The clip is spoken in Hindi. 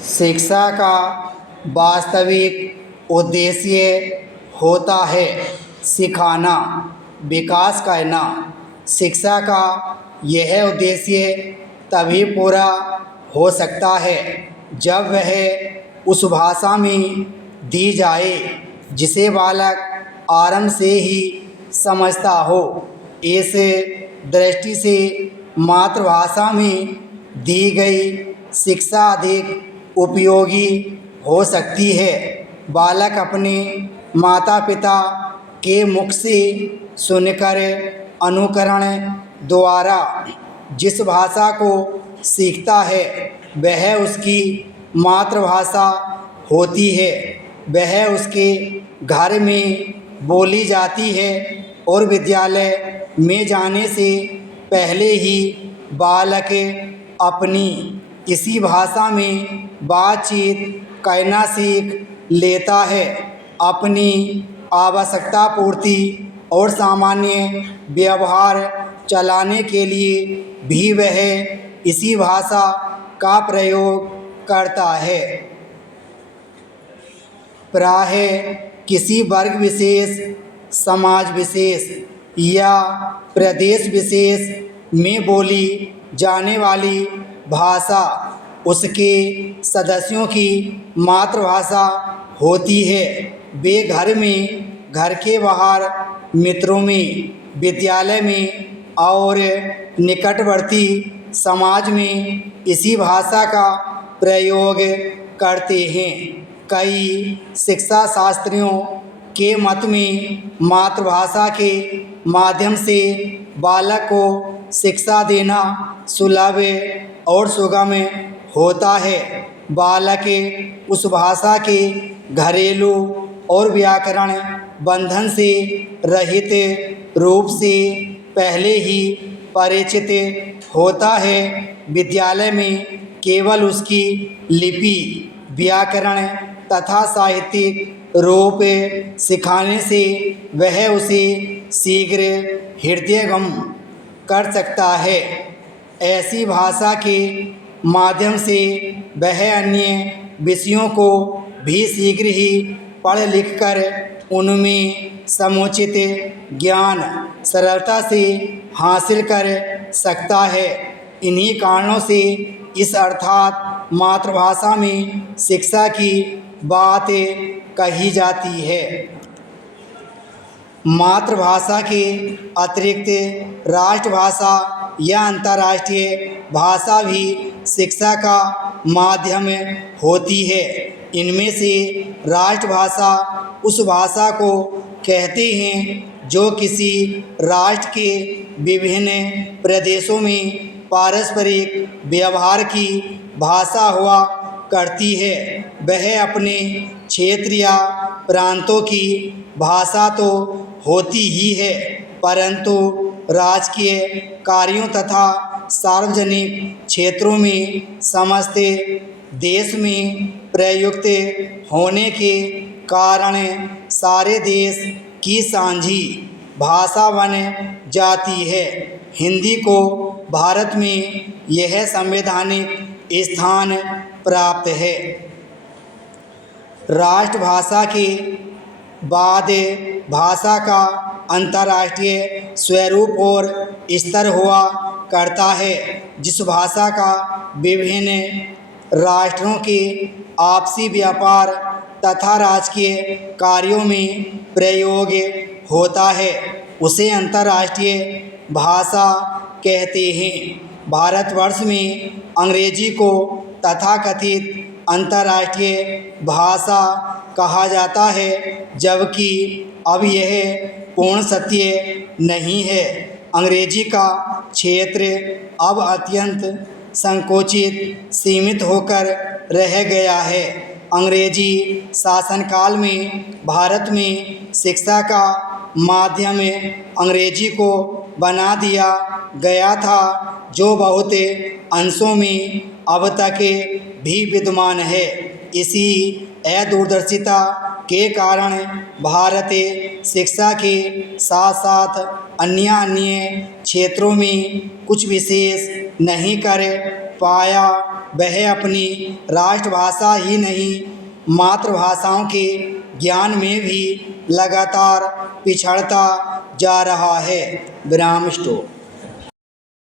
शिक्षा का वास्तविक उद्देश्य होता है सिखाना, विकास करना। शिक्षा का यह उद्देश्य तभी पूरा हो सकता है जब वह उस भाषा में दी जाए जिसे बालक आरंभ से ही समझता हो। इस दृष्टि से मातृभाषा में दी गई शिक्षा अधिक उपयोगी हो सकती है। बालक अपने माता पिता के मुख से सुनकर अनुकरण द्वारा जिस भाषा को सीखता है वह उसकी मातृभाषा होती है। वह उसके घर में बोली जाती है और विद्यालय में जाने से पहले ही बालक अपनी इसी भाषा में बातचीत करना सीख लेता है। अपनी आवश्यकता पूर्ति और सामान्य व्यवहार चलाने के लिए भी वह इसी भाषा का प्रयोग करता है। प्रायः किसी वर्ग विशेष, समाज विशेष या प्रदेश विशेष में बोली जाने वाली भाषा उसके सदस्यों की मातृभाषा होती है। वे घर में, घर के बाहर, मित्रों में, विद्यालय में और निकटवर्ती समाज में इसी भाषा का प्रयोग करते हैं। कई शिक्षा शास्त्रियों के मत में मातृभाषा के माध्यम से बालक को शिक्षा देना सुलभ और सुगम होता है। बालक उस भाषा के घरेलू और व्याकरण बंधन से रहित रूप से पहले ही परिचित होता है। विद्यालय में केवल उसकी लिपि, व्याकरण तथा साहित्यिक रूप सिखाने से वह उसे शीघ्र हृदयंगम कर सकता है। ऐसी भाषा के माध्यम से वह अन्य विषयों को भी शीघ्र ही पढ़ लिख कर उनमें समुचित ज्ञान सरलता से हासिल कर सकता है। इन्हीं कारणों से इस अर्थात मातृभाषा में शिक्षा की बात कही जाती है। मातृभाषा के अतिरिक्त राष्ट्रभाषा या अंतर्राष्ट्रीय भाषा भी शिक्षा का माध्यम होती है। इनमें से राष्ट्रभाषा उस भाषा को कहते हैं जो किसी राष्ट्र के विभिन्न प्रदेशों में पारस्परिक व्यवहार की भाषा हुआ करती है। वह अपने क्षेत्र या प्रांतों की भाषा तो होती ही है, परंतु राजकीय कार्यों तथा सार्वजनिक क्षेत्रों में समस्त देश में प्रयुक्त होने के कारण सारे देश की साझी भाषा बन जाती है। हिंदी को भारत में यह संवैधानिक स्थान प्राप्त है। राष्ट्रभाषा के बाद भाषा का अंतर्राष्ट्रीय स्वरूप और स्तर हुआ करता है। जिस भाषा का विभिन्न राष्ट्रों के आपसी व्यापार तथा राजकीय कार्यों में प्रयोग होता है उसे अंतर्राष्ट्रीय भाषा कहते हैं। भारतवर्ष में अंग्रेजी को तथाकथित अंतर्राष्ट्रीय भाषा कहा जाता है, जबकि अब यह पूर्ण सत्य नहीं है। अंग्रेजी का क्षेत्र अब अत्यंत संकुचित सीमित होकर रह गया है। अंग्रेजी शासनकाल में भारत में शिक्षा का माध्यम अंग्रेजी को बना दिया गया था, जो बहुत अंशों में अब तक भी विद्यमान है। इसी अदूरदर्शिता के कारण भारत शिक्षा के साथ साथ अन्य क्षेत्रों में कुछ विशेष नहीं कर पाया वह अपनी राष्ट्रभाषा ही नहीं मातृभाषाओं के ज्ञान में भी लगातार पिछड़ता जा रहा है। विराम स्टॉप।